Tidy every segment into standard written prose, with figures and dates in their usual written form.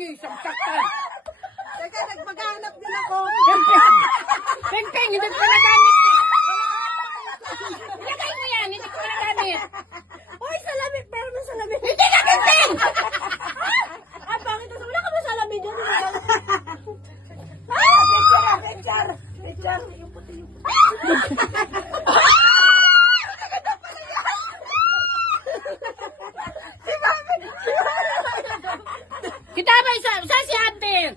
yung isang saktan. Teka, nagpaghanap din ako. Peng, hindi ko pa nagamit. Ilagay mo yan, hindi ko pa nagamit. Hoy, salamin! Meron ng salamin! Hindi na, Peng! Ah, bakit? Wala ka ba salamin dyan? Picture! Picture! Yung puti, yung puti. Kita ba sa si ate?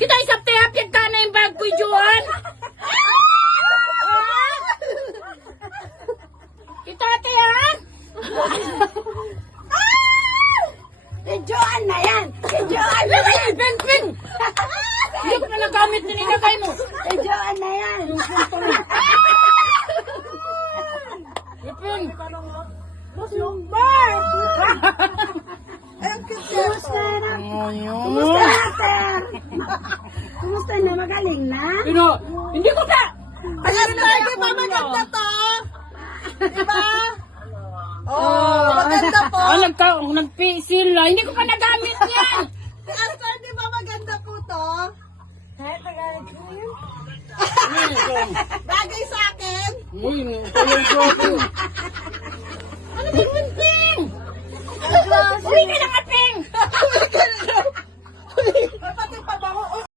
Kita isap tayap yung ka na yung bag ko Juan? Kita ate ha? Joan na yan! Joan na yan! Peng! Hindi ko pa nagamit na nilagay mo. Joan na yan! Peng! Mas lumbar! Ay, ang cute niya. Kumusta na? Kumusta na, sir? Kumusta na? Magaling na? Hindi ko pa! Ayan, sir, di ba maganda to? Di ba? Oh, maganda po. Nagpisil na. Hindi ko pa nagamit yan. Sir, di ba maganda po to? Bagay sa akin. Ano ba yung Peng? Uwi ka na nga